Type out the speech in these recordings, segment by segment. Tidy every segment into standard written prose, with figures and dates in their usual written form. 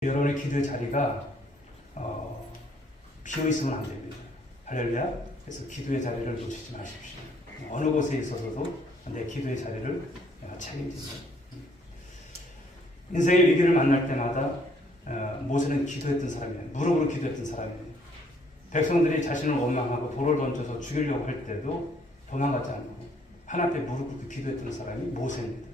여러분의 기도의 자리가 비어 있으면 안 됩니다. 할렐루야. 그래서 기도의 자리를 놓치지 마십시오. 어느 곳에 있어서도 내 기도의 자리를 책임집니다. 인생의 위기를 만날 때마다 모세는 기도했던 사람이에요. 무릎으로 기도했던 사람이에요. 백성들이 자신을 원망하고 돌을 던져서 죽이려고 할 때도 도망가지 않고 하나님 앞에 무릎 꿇고 기도했던 사람이 모세입니다.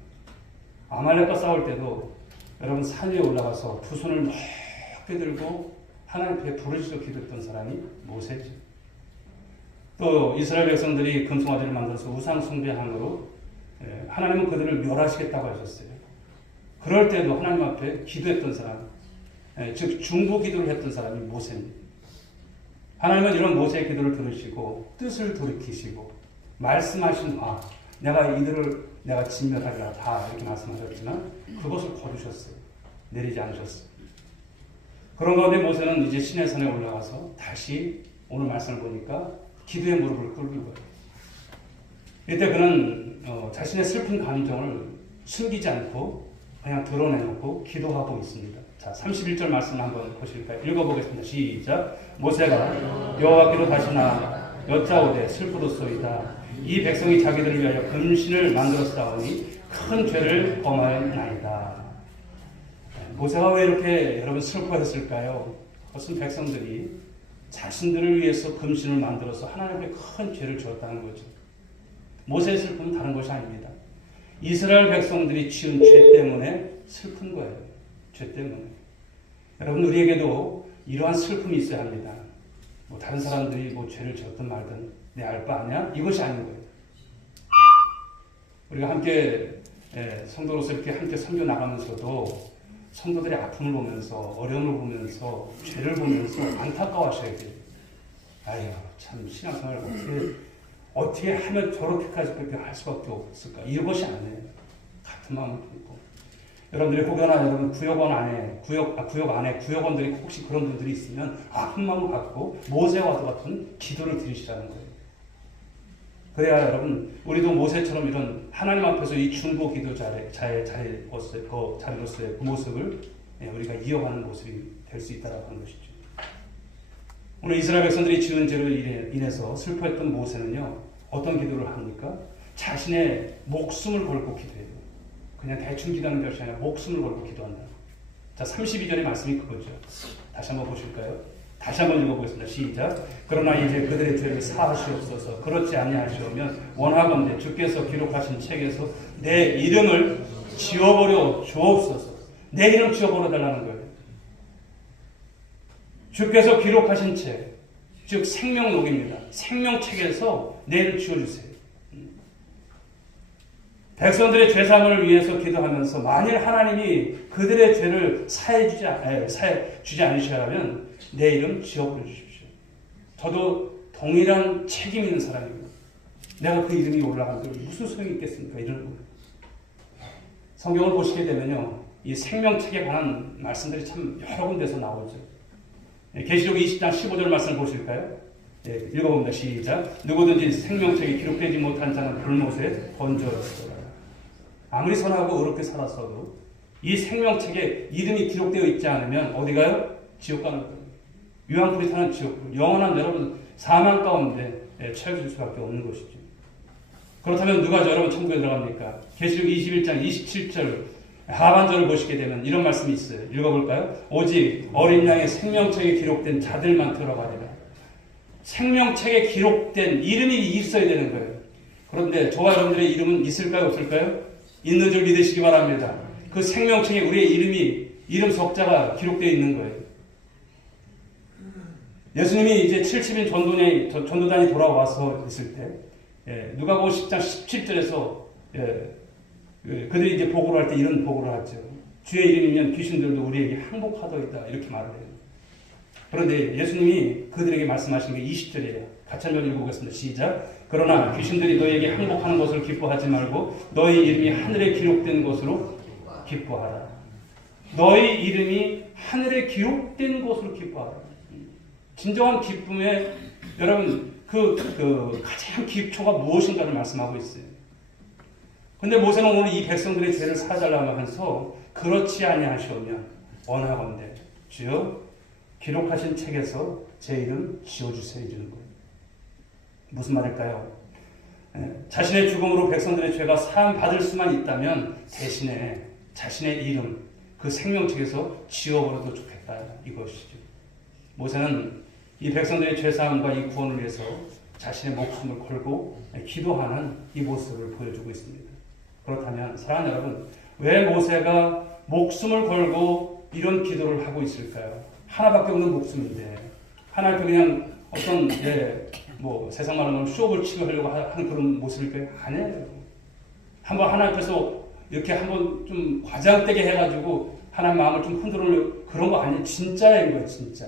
아말렉과 싸울 때도 여러분 산 위에 올라가서 두 손을 높게 들고 하나님 앞에 부르짖어 기도했던 사람이 모세죠. 또 이스라엘 백성들이 금송아지를 만들어서 우상 숭배함으로 하나님은 그들을 멸하시겠다고 하셨어요. 그럴 때도 하나님 앞에 기도했던 사람, 즉 중보 기도를 했던 사람이 모세입니다. 하나님은 이런 모세의 기도를 들으시고 뜻을 돌이키시고 말씀하신 내가 진멸하리라 다 이렇게 말씀하셨지만 그것을 거두셨어요. 내리지 않으셨어요. 그런 가운데 모세는 이제 시내산에 올라가서 다시 오늘 말씀을 보니까 기도의 무릎을 꿇는 거예요. 이때 그는 자신의 슬픈 감정을 숨기지 않고 그냥 드러내놓고 기도하고 있습니다. 자, 31절 말씀 한번 보실까요? 읽어보겠습니다. 시작. 모세가 여호와께로 다시 나아 여짜오되 슬프도소이다. 이 백성이 자기들을 위하여 금신을 만들었사오니 큰 죄를 범하였나이다. 모세가 왜 이렇게 여러분 슬퍼했을까요? 그것은 백성들이 자신들을 위해서 금신을 만들어서 하나님께 큰 죄를 지었다는 거죠. 모세의 슬픔은 다른 것이 아닙니다. 이스라엘 백성들이 지은 죄 때문에 슬픈 거예요. 죄 때문에. 여러분 우리에게도 이러한 슬픔이 있어야 합니다. 다른 사람들이 죄를 지었든 말든 내 알 바 아니야? 이것이 아닌 거예요. 우리가 함께 성도로서 이렇게 함께 섬겨 나가면서도 성도들의 아픔을 보면서 어려움을 보면서 죄를 보면서 안타까워하셔야 돼요. 아유 참 신앙생활 어떻게 하면 저렇게까지 그렇게 할 수밖에 없을까? 이것이 아니에요. 같은 마음을 품고 여러분들이 혹여나 여러분 구역원들이 혹시 그런 분들이 있으면 아픈 마음을 갖고 모세와 같은 기도를 드리시라는 거예요. 그래야 여러분 우리도 모세처럼 이런 하나님 앞에서 이 중보 기도 자리로서의 그 모습을 우리가 이어가는 모습이 될 수 있다라고 하는 것이죠. 오늘 이스라엘 백성들이 지은 죄로 인해서 슬퍼했던 모세는요 어떤 기도를 합니까? 자신의 목숨을 걸고 기도해요. 그냥 대충 기도하는 것이 아니라 목숨을 걸고 기도한다. 자, 32절의 말씀이 그거죠. 다시 한번 보실까요? 다시 한번 읽어보겠습니다. 시작. 그러나 이제 그들의 죄를 사하시옵소서. 그렇지 아니하시오면 원하건대 주께서 기록하신 책에서 내 이름을 지워버려 주옵소서. 내 이름 지워버려 달라는 거예요. 주께서 기록하신 책, 즉 생명록입니다. 생명책에서 내 이름 지워주세요. 백성들의 죄사함을 위해서 기도하면서 만일 하나님이 그들의 죄를 사해주지 않으시라면 내 이름 지워버려 주십시오. 저도 동일한 책임 있는 사람입니다. 내가 그 이름이 올라간 게 무슨 소용이 있겠습니까? 이런 거예요. 성경을 보시게 되면요, 이 생명책에 관한 말씀들이 참 여러 군데서 나오죠. 계시록 20장 15절 말씀을 보실까요? 읽어봅니다. 시작. 누구든지 생명책에 기록되지 못한 자는 불못에 던져졌어라. 아무리 선하고 의롭게 살았어도 이 생명책에 이름이 기록되어 있지 않으면 어디 가요? 지옥 가는 거예요. 유황불이 타는 지옥불. 영원한 여러분 사망 가운데 처해질 수밖에 없는 것이죠. 그렇다면 누가 여러분 천국에 들어갑니까? 계시록 21장 27절 하반절을 보시게 되면 이런 말씀이 있어요. 읽어볼까요? 오직 어린 양의 생명책에 기록된 자들만 들어가리라. 생명책에 기록된 이름이 있어야 되는 거예요. 그런데 저와 여러분들의 이름은 있을까요? 없을까요? 있는 줄 믿으시기 바랍니다. 그 생명책에 우리의 이름 석자가 기록되어 있는 거예요. 예수님이 이제 70인 전도단이 돌아와서 있을 때, 누가복음 10장 17절에서, 그들이 이제 보고를 할 때 이런 보고를 하죠. 주의 이름이면 귀신들도 우리에게 항복하더이다. 이렇게 말을 해요. 그런데 예수님이 그들에게 말씀하신 게 20절이에요. 같이 한번 읽어보겠습니다. 시작. 그러나 귀신들이 너희에게 항복하는 것을 기뻐하지 말고 너희 이름이 하늘에 기록된 것으로 기뻐하라. 너희 이름이 하늘에 기록된 것으로 기뻐하라. 진정한 기쁨의 여러분 그 가장 기초가 무엇인가를 말씀하고 있어요. 그런데 모세는 오늘 이 백성들의 죄를 사하려고 하면서 그렇지 아니하시오면 원하건대 주여 기록하신 책에서 제 이름 지워주세요 이러는 거예요. 무슨 말일까요? 자신의 죽음으로 백성들의 죄가 사함 받을 수만 있다면 대신에 자신의 이름 그 생명책에서 지워버려도 좋겠다 이것이죠. 모세는 이 백성들의 죄사함과 이 구원을 위해서 자신의 목숨을 걸고 기도하는 이 모습을 보여주고 있습니다. 그렇다면 사랑하는 여러분, 왜 모세가 목숨을 걸고 이런 기도를 하고 있을까요? 하나밖에 없는 목숨인데 하나님께 그냥 어떤 뭐 세상 말하면 쇼를 치고 하려고 하는 그런 모습일까요? 아니에요. 한번 하나님 앞에서 이렇게 한번 좀 과장되게 해가지고 하나님 마음을 좀 흔들어 그런 거 아니에요. 진짜예요, 이거 진짜.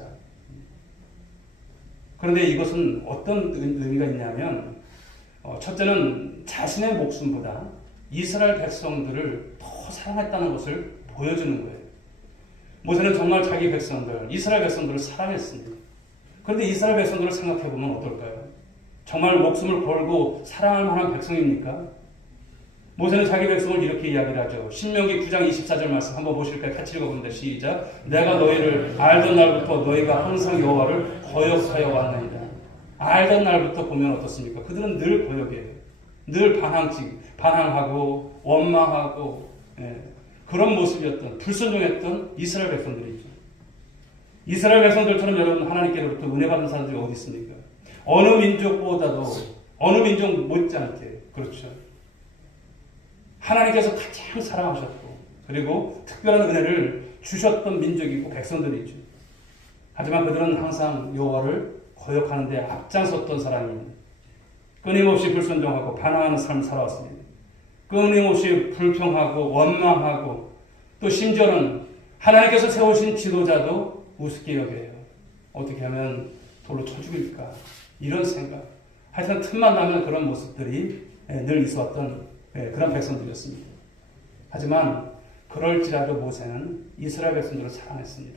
그런데 이것은 어떤 의미가 있냐면 첫째는 자신의 목숨보다 이스라엘 백성들을 더 사랑했다는 것을 보여주는 거예요. 모세는 정말 자기 백성들, 이스라엘 백성들을 사랑했습니다. 그런데 이스라엘 백성들을 생각해보면 어떨까요? 정말 목숨을 걸고 사랑할 만한 백성입니까? 모세는 자기 백성을 이렇게 이야기를 하죠. 신명기 9장 24절 말씀 한번 보실까요? 같이 읽어봅니다. 시작. 내가 너희를 알던 날부터 너희가 항상 여호와를 거역하여 왔나이다. 알던 날부터 보면 어떻습니까? 그들은 늘 거역이에요. 늘 반항하고 원망하고 그런 모습이었던 불순종했던 이스라엘 백성들이죠. 이스라엘 백성들처럼 여러분 하나님께로부터 은혜 받은 사람들이 어디 있습니까? 어느 민족보다도 어느 민족 못지않게 그렇죠. 하나님께서 가장 사랑하셨고 그리고 특별한 은혜를 주셨던 민족이고 백성들이죠. 하지만 그들은 항상 여호와를 거역하는 데 앞장섰던 사람입니다. 끊임없이 불순종하고 반항하는 삶을 살아왔습니다. 끊임없이 불평하고 원망하고 또 심지어는 하나님께서 세우신 지도자도 우습게 여겨요. 어떻게 하면 돌로 쳐 죽일까 이런 생각. 하여튼 틈만 나면 그런 모습들이 늘 있어왔던 그런 백성들이었습니다. 하지만 그럴지라도 모세는 이스라엘 백성들을 사랑했습니다.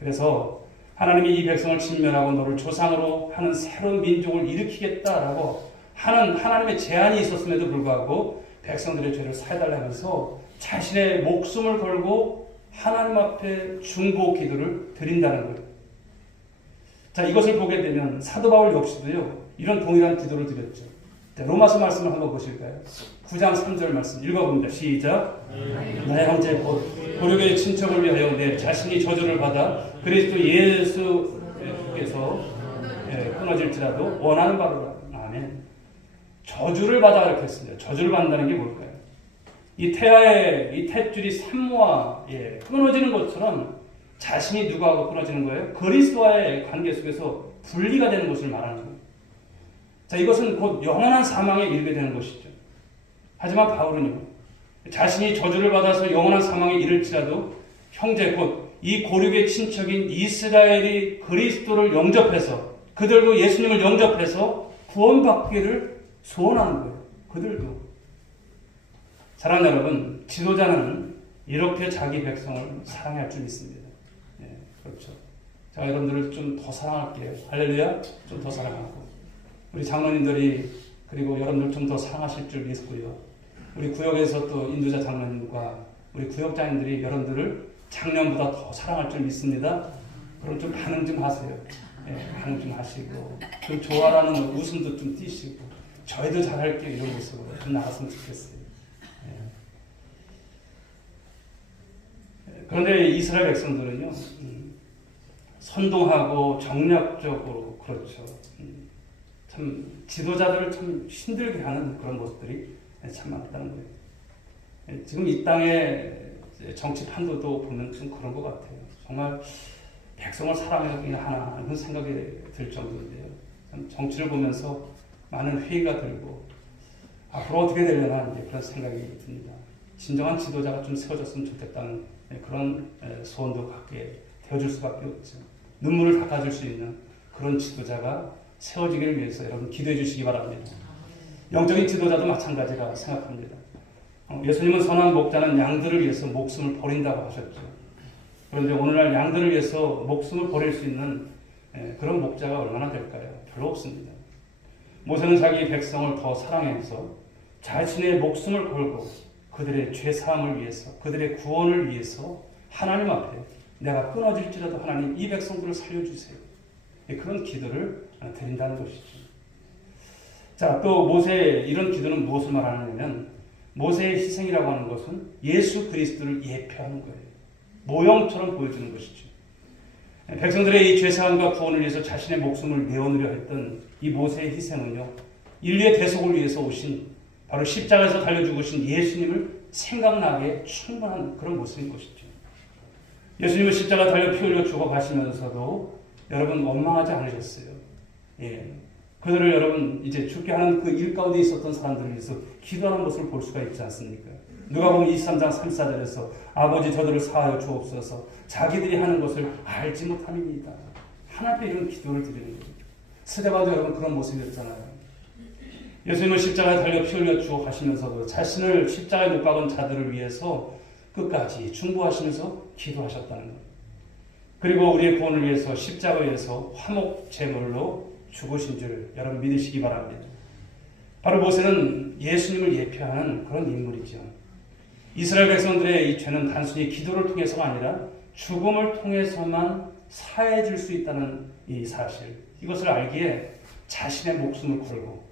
그래서 하나님이 이 백성을 진멸하고 너를 조상으로 하는 새로운 민족을 일으키겠다라고 하는 하나님의 제안이 있었음에도 불구하고 백성들의 죄를 사해달라면서 자신의 목숨을 걸고 하나님 앞에 중보 기도를 드린다는 거예요. 자, 이것을 보게 되면 사도 바울 역시도요 이런 동일한 기도를 드렸죠. 자, 로마서 말씀을 한번 보실까요? 9장 3절 말씀 읽어봅니다. 시작. 나의 형제 곧 고려교의 친척을 위하여 내 자신이 저주를 받아 그리스도 예수께서 끊어질지라도 원하는 바로라. 아멘. 저주를 받아 이렇게 했습니다. 저주를 받는다는 게 뭘까요? 이 태아의 이 탯줄이 산모와 끊어지는 것처럼 자신이 누구하고 끊어지는 거예요? 그리스도와의 관계 속에서 분리가 되는 것을 말하는 거예요. 자, 이것은 곧 영원한 사망에 이르게 되는 것이죠. 하지만 바울은요, 자신이 저주를 받아서 영원한 사망에 이를지라도 형제 곧 이 고륙의 친척인 이스라엘이 그리스도를 영접해서 그들도 예수님을 영접해서 구원받기를 소원하는 거예요. 그들도. 사랑하는 여러분, 지도자는 이렇게 자기 백성을 사랑할 줄 믿습니다. 그렇죠. 제가 여러분들을 좀 더 사랑할게요. 할렐루야. 좀 더 사랑하고 우리 장로님들이 그리고 여러분들 좀 더 사랑하실 줄 믿고요. 우리 구역에서 또 인도자 장로님과 우리 구역장님들이 여러분들을 작년보다 더 사랑할 줄 믿습니다. 그럼 좀 반응 좀 하세요. 반응 좀 하시고 좀 좋아라는 웃음도 좀 띄시고 저희도 잘할게요 이런 모습으로 좀 나갔으면 좋겠어요. 그런데 이스라엘 백성들은요 선동하고 정략적으로 그렇죠. 참 지도자들을 참 힘들게 하는 그런 모습들이 참 많다는 거예요. 지금 이 땅의 정치 판도도 보면 좀 그런 것 같아요. 정말 백성을 사랑하긴 하나 하는 생각이 들 정도인데요. 정치를 보면서 많은 회의가 들고 앞으로 어떻게 되려나 이제 그런 생각이 듭니다. 진정한 지도자가 좀 세워졌으면 좋겠다는 그런 소원도 갖게 되어줄 수밖에 없죠. 눈물을 닦아줄 수 있는 그런 지도자가 세워지기를 위해서 여러분 기도해 주시기 바랍니다. 영적인 지도자도 마찬가지라 생각합니다. 예수님은 선한 목자는 양들을 위해서 목숨을 버린다고 하셨죠. 그런데 오늘날 양들을 위해서 목숨을 버릴 수 있는 그런 목자가 얼마나 될까요? 별로 없습니다. 모세는 자기 백성을 더 사랑해서 자신의 목숨을 걸고 그들의 죄사함을 위해서 그들의 구원을 위해서 하나님 앞에 내가 끊어질지라도 하나님 이 백성들을 살려주세요. 그런 기도를 드린다는 것이죠. 자, 또 모세의 이런 기도는 무엇을 말하느냐면 모세의 희생이라고 하는 것은 예수 그리스도를 예표하는 거예요. 모형처럼 보여주는 것이죠. 백성들의 이 죄사함과 구원을 위해서 자신의 목숨을 내어놓으려 했던 이 모세의 희생은요, 인류의 대속을 위해서 오신 바로 십자가에서 달려 죽으신 예수님을 생각나게 충분한 그런 모습인 것이죠. 예수님은 십자가 달려 피 흘려 죽어 가시면서도 여러분 원망하지 않으셨어요. 예. 그들을 여러분 이제 죽게 하는 그 일 가운데 있었던 사람들을 위해서 기도하는 모습을 볼 수가 있지 않습니까? 누가복음 23장 34절에서 아버지 저들을 사하여 주옵소서 자기들이 하는 것을 알지 못함입니다. 하나님께 이런 기도를 드리는 거예요. 스데반도 여러분 그런 모습이었잖아요. 예수님은 십자가에 달려 피 흘려 죽어 가시면서도 자신을 십자가에 못 박은 자들을 위해서 끝까지 중보하시면서 기도하셨다는 거예요. 그리고 우리의 구원을 위해서 십자가에서 화목 제물로 죽으신 줄 여러분 믿으시기 바랍니다. 바로 모세는 예수님을 예표하는 그런 인물이죠. 이스라엘 백성들의 이 죄는 단순히 기도를 통해서가 아니라 죽음을 통해서만 사해질 수 있다는 이 사실, 이것을 알기에 자신의 목숨을 걸고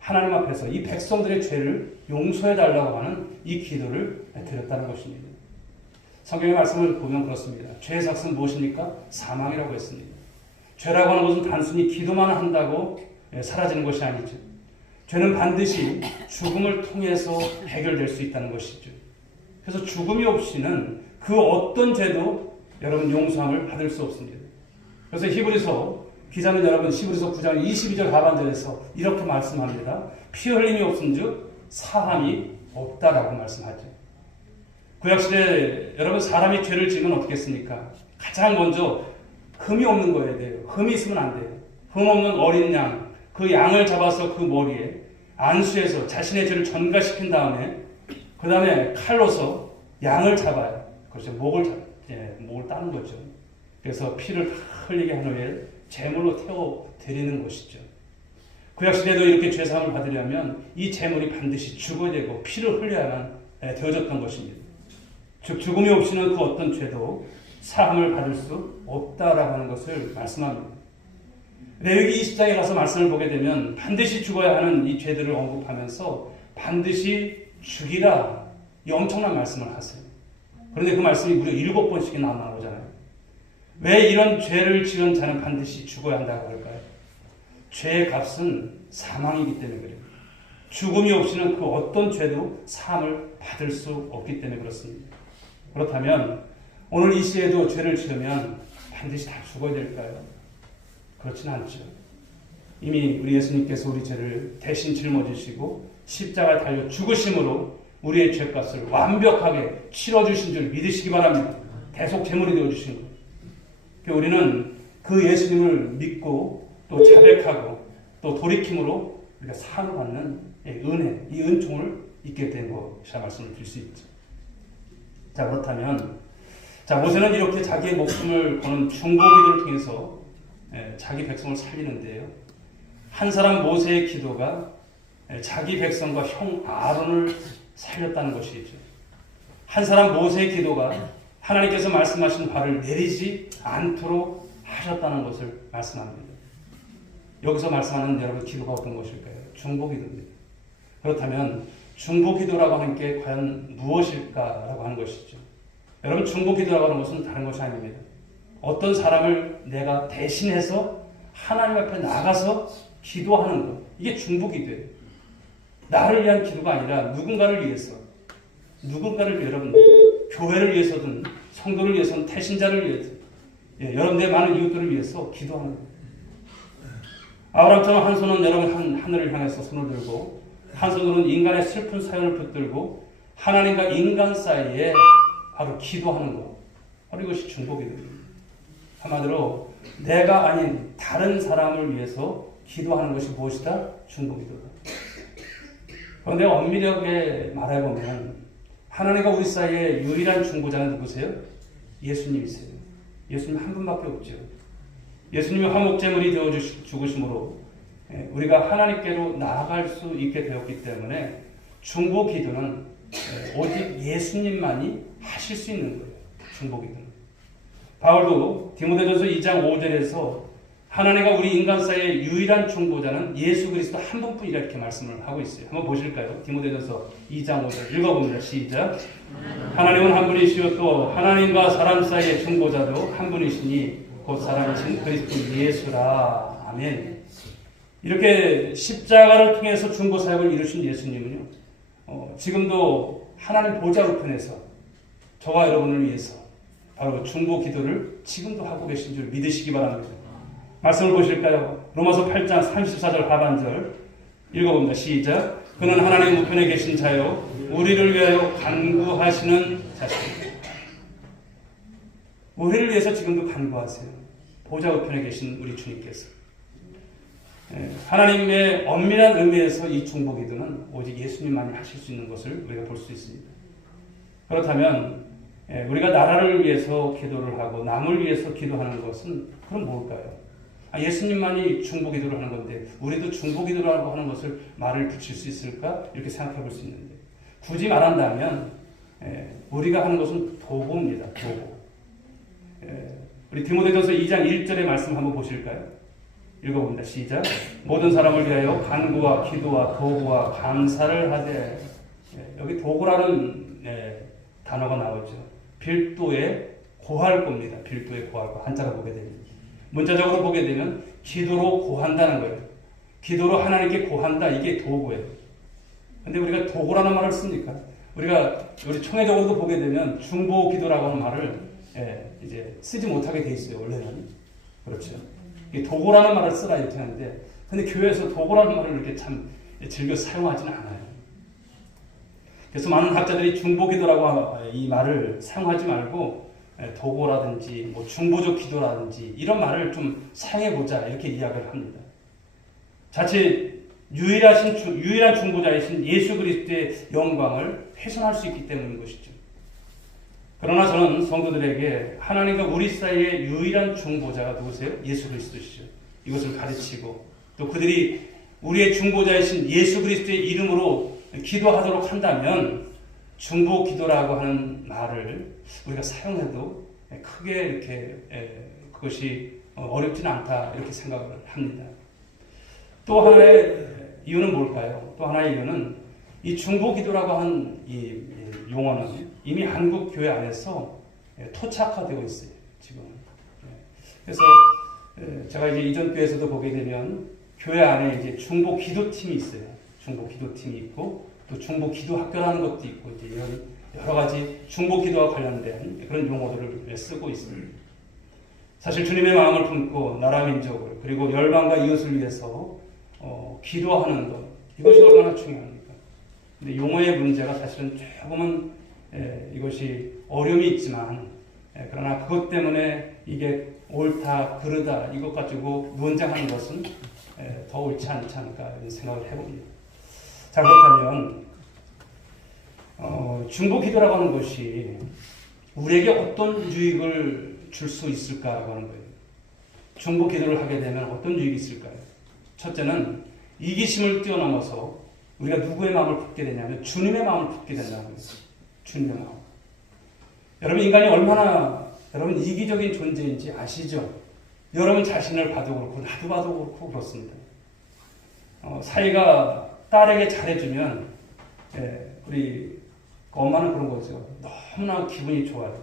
하나님 앞에서 이 백성들의 죄를 용서해달라고 하는 이 기도를 드렸다는 것입니다. 성경의 말씀을 보면 그렇습니다. 죄의 삭은 무엇입니까? 사망이라고 했습니다. 죄라고 하는 것은 단순히 기도만 한다고 사라지는 것이 아니죠. 죄는 반드시 죽음을 통해서 해결될 수 있다는 것이죠. 그래서 죽음이 없이는 그 어떤 죄도 여러분 용서함을 받을 수 없습니다. 그래서 히브리서 기자는 여러분 히브리서 9장 22절 하반절에서 이렇게 말씀합니다. 피 흘림이 없은즉 사함이 없다라고 말씀하죠. 구약시대 여러분 사람이 죄를 지으면 어떻게 했습니까? 가장 먼저 흠이 없는 거여야 돼요. 흠이 있으면 안 돼요. 흠 없는 어린 양, 그 양을 잡아서 그 머리에 안수해서 자신의 죄를 전가시킨 다음에 그 다음에 칼로서 양을 잡아요. 그렇죠. 목을 따는 거죠. 그래서 피를 다 흘리게 한 후에 제물로 태워 드리는 것이죠. 구약시대도 이렇게 죄사함을 받으려면 이 제물이 반드시 죽어야 되고 피를 흘려야만 되어졌던 것입니다. 즉 죽음이 없이는 그 어떤 죄도 사함을 받을 수 없다라고 하는 것을 말씀합니다. 레위기 20장에 가서 말씀을 보게 되면 반드시 죽어야 하는 이 죄들을 언급하면서 반드시 죽이라 이 엄청난 말씀을 하세요. 그런데 그 말씀이 무려 7번씩이나 나오잖아요. 왜 이런 죄를 지은 자는 반드시 죽어야 한다고 할까요? 죄의 값은 사망이기 때문에 그래요. 죽음이 없이는 그 어떤 죄도 사함을 받을 수 없기 때문에 그렇습니다. 그렇다면 오늘 이 시에도 죄를 지으면 반드시 다 죽어야 될까요? 그렇지는 않죠. 이미 우리 예수님께서 우리 죄를 대신 짊어지시고 십자가에 달려 죽으심으로 우리의 죄값을 완벽하게 치러주신 줄 믿으시기 바랍니다. 대속 제물이 되어주신 것. 우리는 그 예수님을 믿고 또 자백하고 또 돌이킴으로 우리가 사함을 받는 은혜, 이 은총을 잊게 된 것이라 말씀을 드릴 수 있죠. 자, 그렇다면 모세는 이렇게 자기의 목숨을 거는 중보기도를 통해서 자기 백성을 살리는데요. 한 사람 모세의 기도가 자기 백성과 형 아론을 살렸다는 것이죠. 한 사람 모세의 기도가 하나님께서 말씀하신 바를 내리지 않도록 하셨다는 것을 말씀합니다. 여기서 말씀하는 여러분 기도가 어떤 것일까요? 중보기도입니다. 그렇다면 중보기도라고 하는 게 과연 무엇일까라고 하는 것이죠. 여러분 중보기도라고 하는 것은 다른 것이 아닙니다. 어떤 사람을 내가 대신해서 하나님 앞에 나가서 기도하는 것, 이게 중보기도예요. 나를 위한 기도가 아니라 누군가를 위해서, 여러분 교회를 위해서든 성도를 위해서든 태신자를 위해서 여러분들의 많은 이웃들을 위해서 기도하는 거예요. 아브라함처럼 한 손은 여러분 하늘을 향해서 손을 들고 한 손으로는 인간의 슬픈 사연을 붙들고 하나님과 인간 사이에 바로 기도하는 것, 바로 이것이 중보기도입니다. 한마디로 내가 아닌 다른 사람을 위해서 기도하는 것이 무엇이다? 중보기도다. 그런데 엄밀하게 말해보면 하나님과 우리 사이의 유일한 중보자는 누구세요? 예수님이세요. 예수님 한 분밖에 없죠. 예수님이 화목제물이 되어 죽으심으로 우리가 하나님께로 나아갈 수 있게 되었기 때문에 중보기도는 오직 예수님만이 하실 수 있는 거예요. 중보기도는. 바울도 디모데전서 2장 5절에서 하나님과 우리 인간 사이의 유일한 중보자는 예수 그리스도 한 분뿐이라 이렇게 말씀을 하고 있어요. 한번 보실까요? 디모데전서 2장 5절 읽어봅니다. 시작. 하나님은 한 분이시요 또 하나님과 사람 사이의 중보자도 한 분이시니 곧 사람이신 그리스도 예수라. 아멘. 이렇게 십자가를 통해서 중보 사역을 이루신 예수님은요, 지금도 하나님 보좌 우편에서 저와 여러분을 위해서 바로 중보 기도를 지금도 하고 계신 줄 믿으시기 바랍니다. 말씀을 보실까요? 로마서 8장 34절 하반절 읽어봅니다. 시작. 그는 하나님 우편에 계신 자요 우리를 위하여 간구하시는 자십니다. 우리를 위해서 지금도 간구하세요. 보좌 우편에 계신 우리 주님께서. 하나님의 엄밀한 의미에서 이 중보 기도는 오직 예수님만이 하실 수 있는 것을 우리가 볼 수 있습니다. 그렇다면 우리가 나라를 위해서 기도를 하고 남을 위해서 기도하는 것은 그럼 뭘까요? 예수님만이 중보 기도를 하는 건데 우리도 중보 기도라고 하는 것을 말을 붙일 수 있을까? 이렇게 생각해 볼 수 있는데 굳이 말한다면 우리가 하는 것은 도구입니다. 도구. 우리 디모데전서 2장 1절의 말씀 한번 보실까요? 읽어봅니다. 시작. 모든 사람을 위하여 간구와 기도와 도구와 감사를 하되. 여기 도구라는 단어가 나오죠. 빌도의 고할 겁니다. 빌도의 고할과 한자로 보게 됩니다. 문자적으로 보게 되면 기도로 고한다는 거예요. 기도로 하나님께 고한다. 이게 도구예요. 근데 우리가 도구라는 말을 씁니까? 우리 총회적으로도 보게 되면 중보 기도라고 하는 말을 이제 쓰지 못하게 돼 있어요. 원래는. 그렇죠. 도구라는 말을 쓰라 이렇게 하는데 근데 교회에서 도구라는 말을 이렇게 참 즐겨 사용하지는 않아요. 그래서 많은 학자들이 중보 기도라고 이 말을 사용하지 말고 도구라든지 뭐 중보적 기도라든지 이런 말을 좀 사용해보자 이렇게 이야기를 합니다. 자칫 유일한 중보자이신 예수 그리스도의 영광을 훼손할 수 있기 때문인 것이죠. 그러나 저는 성도들에게 하나님과 우리 사이의 유일한 중보자가 누구세요? 예수 그리스도시죠. 이것을 가르치고 또 그들이 우리의 중보자이신 예수 그리스도의 이름으로 기도하도록 한다면 중보 기도라고 하는 말을 우리가 사용해도 크게 이렇게 그것이 어렵지는 않다 이렇게 생각을 합니다. 또 하나의 이유는 뭘까요? 또 하나의 이유는 이 중보 기도라고 하는 이 용어는 이미 한국 교회 안에서 토착화되어 있어요. 지금. 그래서 제가 이제 이전 교회에서도 보게 되면 교회 안에 이제 중보 기도팀이 있어요. 중보 기도팀이 있고 또 중보 기도 학교라는 것도 있고 이제 이런 여러 가지 중보 기도와 관련된 그런 용어들을 쓰고 있습니다. 사실 주님의 마음을 품고 나라 민족을 그리고 열방과 이웃을 위해서 기도하는 것 이것이 얼마나 중요합니까? 근데 용어의 문제가 사실은 조금은 이것이 어려움이 있지만 그러나 그것 때문에 이게 옳다 그르다 이것 가지고 논쟁하는 것은 더 옳지 않지 않을까 이런 생각을 해봅니다. 자 그렇다면 중보 기도라고 하는 것이 우리에게 어떤 유익을 줄 수 있을까라고 하는 거예요. 중보 기도를 하게 되면 어떤 유익이 있을까요? 첫째는 이기심을 뛰어넘어서 우리가 누구의 마음을 품게 되냐면 주님의 마음을 품게 된다는 거예요. 주님의 마음. 여러분 인간이 얼마나 여러분 이기적인 존재인지 아시죠? 여러분 자신을 봐도 그렇고 나도 봐도 그렇고 그렇습니다. 사위가 딸에게 잘해주면 우리 엄마는 그런 거죠. 너무나 기분이 좋아요.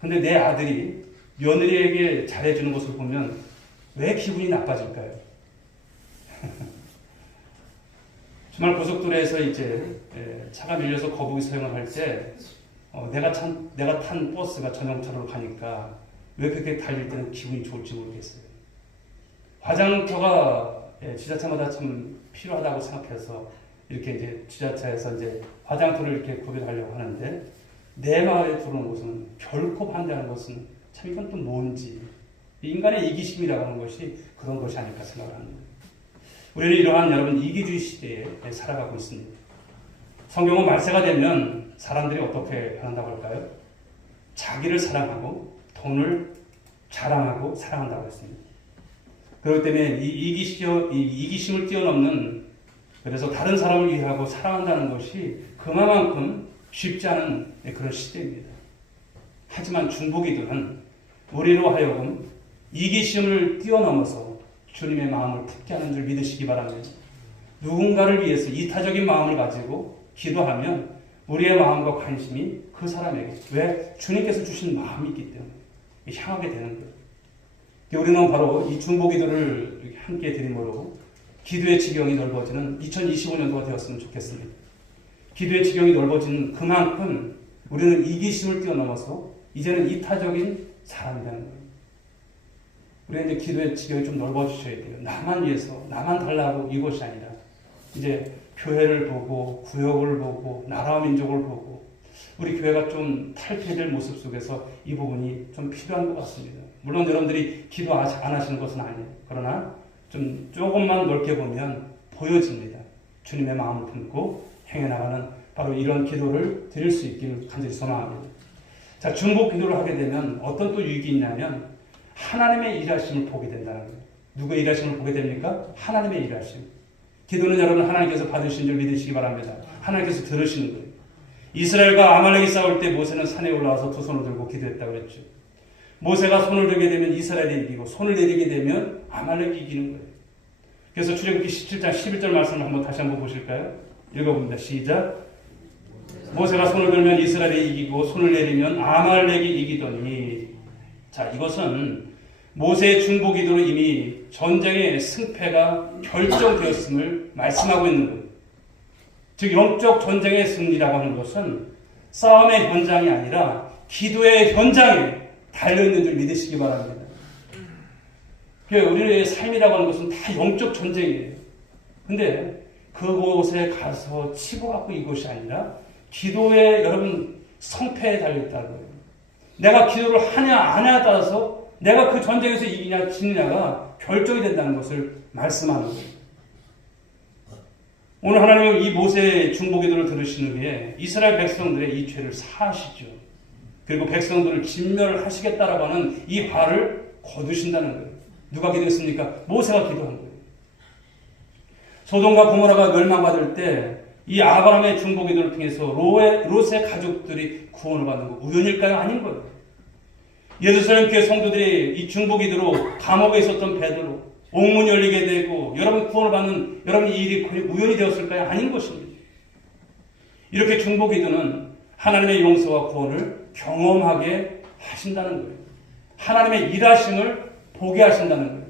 근데 내 아들이 며느리에게 잘해주는 것을 보면 왜 기분이 나빠질까요? 주말 고속도로에서 이제 차가 밀려서 거북이 소형을 할 때 내가 탄 버스가 전용차로 가니까 왜 그렇게 달릴 때는 기분이 좋을지 모르겠어요. 화장터가 지자체마다 참 필요하다고 생각해서 이렇게 이제 지자체에서 이제 화장터를 이렇게 구별하려고 하는데 내 마을에 들어오는 것은 결코 반대하는 것은 참 이건 또 뭔지 인간의 이기심이라고 하는 것이 그런 것이 아닐까 생각을 합니다. 우리는 이러한 여러분 이기주의 시대에 살아가고 있습니다. 성경은 말세가 되면 사람들이 어떻게 한다고 할까요? 자기를 사랑하고 돈을 자랑하고 사랑한다고 했습니다. 그렇기 때문에 이 이기심을 뛰어넘는 그래서 다른 사람을 위하고 사랑한다는 것이 그만큼 쉽지 않은 그런 시대입니다. 하지만 중보기도는 우리로 하여금 이기심을 뛰어넘어서 주님의 마음을 품게 하는 줄 믿으시기 바랍니다. 누군가를 위해서 이타적인 마음을 가지고 기도하면 우리의 마음과 관심이 그 사람에게, 왜? 주님께서 주신 마음이 있기 때문에 향하게 되는 거예요. 우리는 바로 이 중보기도를 함께 드림으로 기도의 지경이 넓어지는 2025년도가 되었으면 좋겠습니다. 기도의 지경이 넓어지는 그만큼 우리는 이기심을 뛰어넘어서 이제는 이타적인 사람이 되는 거예요. 우리는 이제 기도의 지경이 좀 넓어지셔야 돼요. 나만 위해서, 나만 달라고 이것이 아니라 이제 교회를 보고, 구역을 보고, 나라와 민족을 보고, 우리 교회가 좀 탈피될 모습 속에서 이 부분이 좀 필요한 것 같습니다. 물론 여러분들이 기도 안 하시는 것은 아니에요. 그러나 좀 조금만 넓게 보면 보여집니다. 주님의 마음을 품고 행해나가는 바로 이런 기도를 드릴 수 있기를 간절히 소망합니다. 자, 중보 기도를 하게 되면 어떤 또 유익이 있냐면 하나님의 일하심을 보게 된다는 거예요. 누구의 일하심을 보게 됩니까? 하나님의 일하심. 기도는 여러분 하나님께서 받으신 줄 믿으시기 바랍니다. 하나님께서 들으시는 거예요. 이스라엘과 아말렉이 싸울 때 모세는 산에 올라와서 두 손을 들고 기도했다고 그랬죠. 모세가 손을 들게 되면 이스라엘이 이기고 손을 내리게 되면 아말렉이 이기는 거예요. 그래서 출애굽기 17장 11절 말씀을 다시 한번 보실까요? 읽어봅니다. 시작. 모세가 손을 들면 이스라엘이 이기고 손을 내리면 아말렉이 이기더니. 자, 이것은 모세의 중보 기도로 이미 전쟁의 승패가 결정되었음을 말씀하고 있는 거예요. 즉 영적 전쟁의 승리라고 하는 것은 싸움의 현장이 아니라 기도의 현장에 달려있는 줄 믿으시기 바랍니다. 우리의 삶이라고 하는 것은 다 영적 전쟁이에요. 근데 그곳에 가서 치고 갖고 이것이 아니라 기도에 여러분 성패에 달려있다는 거예요. 내가 기도를 하냐 안 하냐에 따라서 내가 그 전쟁에서 이기냐 지느냐가 결정이 된다는 것을 말씀하는 거예요. 오늘 하나님은 이 모세의 중보기도를 들으시는 후에 이스라엘 백성들의 이 죄를 사하시죠. 그리고 백성들을 진멸하시겠다라고 하는 이 화를 거두신다는 거예요. 누가 기도했습니까? 모세가 기도한 거예요. 소돔과 고모라가 멸망받을 때 이 아브라함의 중보기도를 통해서 롯의 가족들이 구원을 받는 거 우연일까요? 아닌 거예요. 예루살렘 교회 성도들이 이 중보기도로 감옥에 있었던 베드로 옥문이 열리게 되고 여러분 구원을 받는 여러분 이 일이 우연이 되었을까요? 아닌 것입니다. 이렇게 중보기도는 하나님의 용서와 구원을 경험하게 하신다는 거예요. 하나님의 일하심을 보게 하신다는 거예요.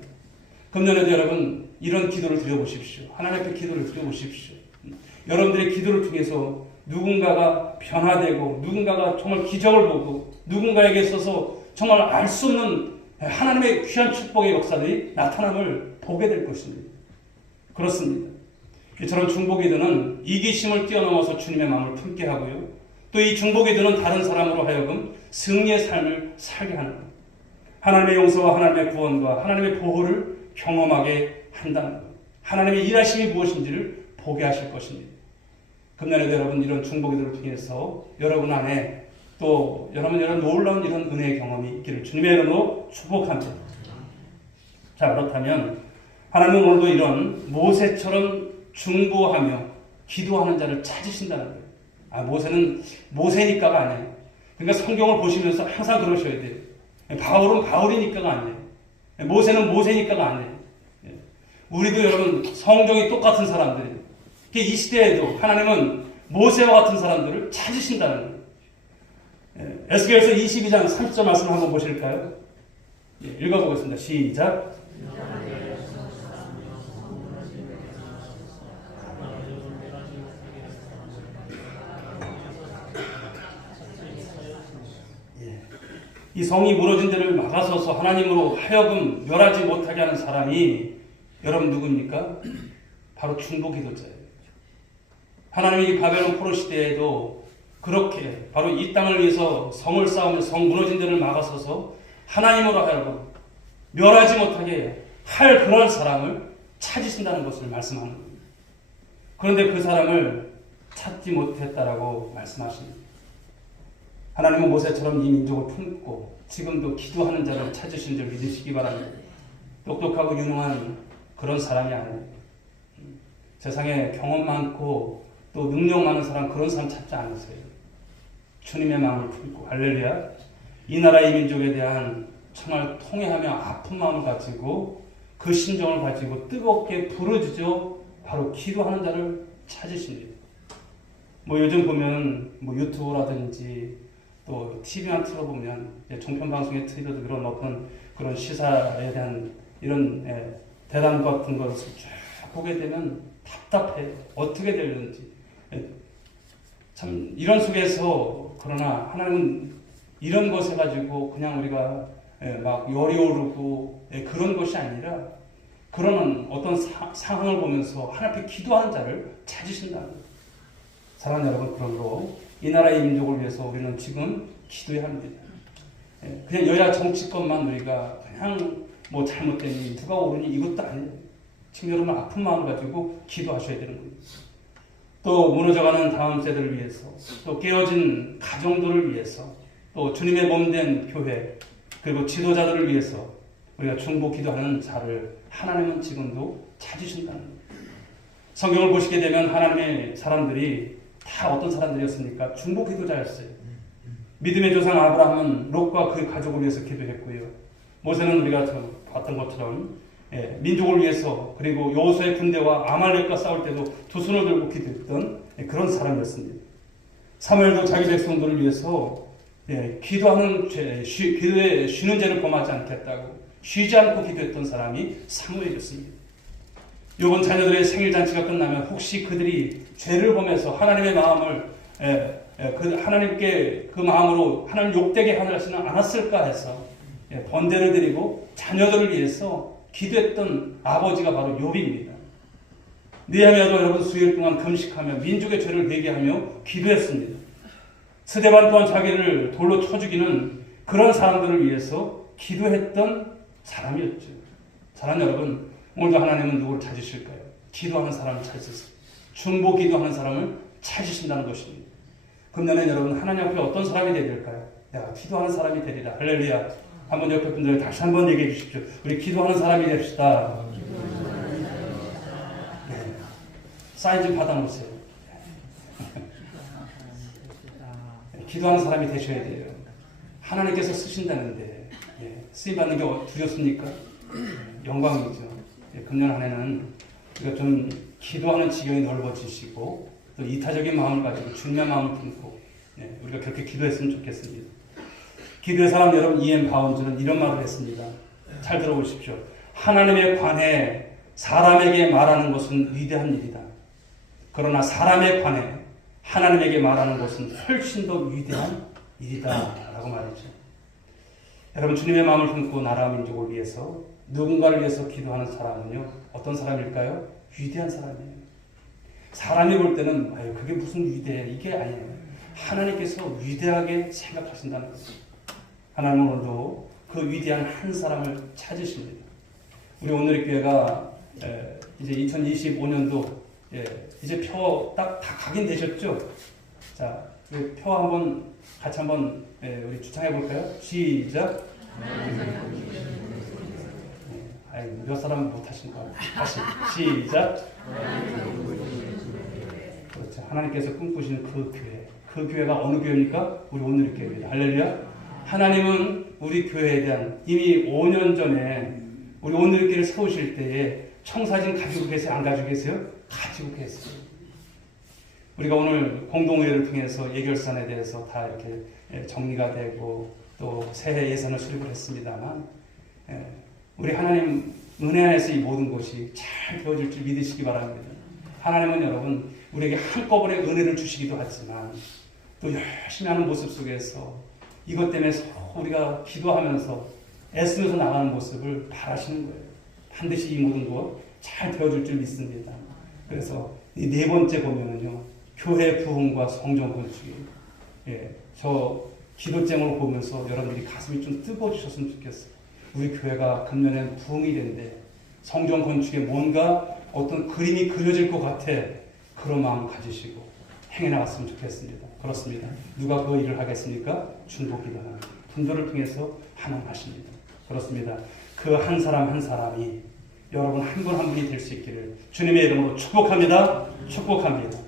금년에도 여러분 이런 기도를 드려보십시오. 하나님 앞에 기도를 드려보십시오. 여러분들의 기도를 통해서 누군가가 변화되고 누군가가 정말 기적을 보고 누군가에게 있어서 정말 알 수 없는 하나님의 귀한 축복의 역사들이 나타남을 보게 될 것입니다. 그렇습니다. 이처럼 중보기도는 이기심을 뛰어넘어서 주님의 마음을 품게 하고요. 또 이 중보기도는 다른 사람으로 하여금 승리의 삶을 살게 하는 것. 하나님의 용서와 하나님의 구원과 하나님의 보호를 경험하게 한다는 것. 하나님의 일하심이 무엇인지를 보게 하실 것입니다. 금년에도 여러분 이런 중보기도를 통해서 여러분 안에 또 여러분 이런 놀라운 이런 은혜의 경험이 있기를 주님의 이름으로 축복합니다. 자, 그렇다면 하나님은 오늘도 이런 모세처럼 중보하며 기도하는 자를 찾으신다는 거예요. 모세는 모세니까가 아니에요. 그러니까 성경을 보시면서 항상 그러셔야 돼요. 바울은 바울이니까가 아니에요. 모세는 모세니까가 아니에요. 우리도 여러분 성경이 똑같은 사람들이에요. 이 시대에도 하나님은 모세와 같은 사람들을 찾으신다는 거예요. 에스겔서 22장 30절 말씀 한번 보실까요? 읽어보겠습니다. 시작. 이 성이 무너진 데를 막아서서 하나님으로 하여금 멸하지 못하게 하는 사람이 여러분 누굽니까? 바로 중보기도자예요. 하나님이 이 바벨론 포로 시대에도 그렇게 바로 이 땅을 위해서 성을 쌓으면서 성 무너진 데를 막아서서 하나님으로 하여금 멸하지 못하게 할 그런 사람을 찾으신다는 것을 말씀하는 겁니다. 그런데 그 사람을 찾지 못했다라고 말씀하십니다. 하나님은 모세처럼 이 민족을 품고 지금도 기도하는 자를 찾으신 줄 믿으시기 바랍니다. 똑똑하고 유능한 그런 사람이 아니에요. 세상에 경험 많고 또 능력 많은 사람, 그런 사람 찾지 않으세요. 주님의 마음을 품고 할렐루야. 이 나라 이 민족에 대한 정말 통회하며 아픈 마음을 가지고 그 심정을 가지고 뜨겁게 부르짖어 바로 기도하는 자를 찾으십니다. 뭐 요즘 보면 뭐 유튜브라든지 또 TV만 틀어보면 종편 방송에 틀어도 그런 어떤 그런 시사에 대한 이런 대담 같은 것을 쭉 보게 되면 답답해. 어떻게 되는지. 참 이런 속에서 그러나 하나님은 이런 것에 가지고 그냥 우리가 막 열이 오르고 그런 것이 아니라 그런 어떤 상황을 보면서 하나님 앞에 기도하는 자를 찾으신다는 거예요. 사랑하는 여러분, 그러므로 이 나라의 민족을 위해서 우리는 지금 기도해야 합니다. 그냥 여야 정치권만 우리가 그냥 뭐 잘못되니 누가 오르니 이것도 아니에요. 지금 여러분 아픈 마음을 가지고 기도하셔야 되는 겁니다. 또 무너져가는 다음 세대를 위해서, 또 깨어진 가정들을 위해서, 또 주님의 몸된 교회, 그리고 지도자들을 위해서 우리가 중보 기도하는 자를 하나님은 지금도 찾으신다는 거예요. 성경을 보시게 되면 하나님의 사람들이 다 어떤 사람들이었습니까? 중보 기도자였어요. 믿음의 조상 아브라함은 롯과 그 가족을 위해서 기도했고요. 모세는 우리가 봤던 것처럼 민족을 위해서, 그리고 여호수아의 군대와 아말렉과 싸울 때도 두 손을 들고 기도했던 그런 사람이었습니다. 사무엘도 자기 백성들을 위해서 기도하는 기도에 쉬는 죄를 범하지 않겠다고 쉬지 않고 기도했던 사람이 사무엘이었습니다. 이번 자녀들의 생일 잔치가 끝나면 혹시 그들이 죄를 범해서 하나님의 마음을 하나님께 그 마음으로 하나님 욕되게 하시는 않았을까 해서 번제를 드리고 자녀들을 위해서 기도했던 아버지가 바로 욥입니다. 느헤미야도 여러분 수일 동안 금식하며 민족의 죄를 회개하며 기도했습니다. 스데반 또한 자기를 돌로 쳐 죽이는 그런 사람들을 위해서 기도했던 사람이었죠. 사랑하는 여러분, 오늘도 하나님은 누구를 찾으실까요? 기도하는 사람을 찾으세요. 중보 기도하는 사람을 찾으신다는 것입니다. 금년에 여러분 하나님 앞에 어떤 사람이 되야 될까요? 내가 기도하는 사람이 되리라. 할렐루야. 한번 옆에 분들 다시 한번 얘기해 주십시오. 우리 기도하는 사람이 됩시다. 네. 사인 좀 받아놓으세요. 기도하는 사람이 되셔야 돼요. 하나님께서 쓰신다는데 쓰임받는 게 두렵습니까? 영광이죠. 금년 한 해는 우리가 좀 기도하는 지경이 넓어지시고 또 이타적인 마음을 가지고 중요한 마음을 품고 우리가 그렇게 기도했으면 좋겠습니다. 기도의 사람 여러분 E.M. 바운즈는 이런 말을 했습니다. 잘 들어보십시오. 하나님에 관해 사람에게 말하는 것은 위대한 일이다. 그러나 사람에 관해 하나님에게 말하는 것은 훨씬 더 위대한 일이다 라고 말이죠. 여러분 주님의 마음을 품고 나라 민족을 위해서 누군가를 위해서 기도하는 사람은요 어떤 사람일까요? 위대한 사람이에요. 사람이 볼 때는 그게 무슨 위대해 이게 아니에요. 하나님께서 위대하게 생각하신다는 거죠. 하나님은 오늘도 그 위대한 한 사람을 찾으십니다. 우리 오늘의 교회가 이제 2025년도 이제 표 딱 다 각인되셨죠? 자, 표 한번 같이 한번 우리 주창해 볼까요? 시작. 몇 사람 못하신 거 다시 시작. 그렇죠. 하나님께서 꿈꾸시는 그 교회, 그 교회가 어느 교회입니까? 우리 오늘의 교회입니다. 할렐루야. 하나님은 우리 교회에 대한 이미 5년 전에 우리 오늘의 교회를 세우실 때에 청사진 가지고 계세요? 안 가지고 계세요? 가지고 계세요. 우리가 오늘 공동회의를 통해서 예결산에 대해서 다 이렇게 정리가 되고 또 새해 예산을 수립을 했습니다만 우리 하나님 은혜 안에서 이 모든 것이 잘 되어질 줄 믿으시기 바랍니다. 하나님은 여러분 우리에게 한꺼번에 은혜를 주시기도 하지만 또 열심히 하는 모습 속에서 이것 때문에 서로 우리가 기도하면서 애쓰면서 나가는 모습을 바라시는 거예요. 반드시 이 모든 것 잘 되어질 줄 믿습니다. 그래서 이 네 번째 보면은요, 교회 부흥과 성전 건축이 저 기도쟁을 보면서 여러분들이 가슴이 좀 뜨거워지셨으면 좋겠어요. 우리 교회가 금년엔 부흥이 된대. 성전 건축에 뭔가 어떤 그림이 그려질 것 같아. 그런 마음을 가지시고 행해 나갔으면 좋겠습니다. 그렇습니다. 누가 그 일을 하겠습니까? 중보기도하는 분들을 통해서 하나님 하십니다. 그렇습니다. 그 한 사람 한 사람이 여러분 한 분 한 분이 될 수 있기를 주님의 이름으로 축복합니다. 축복합니다.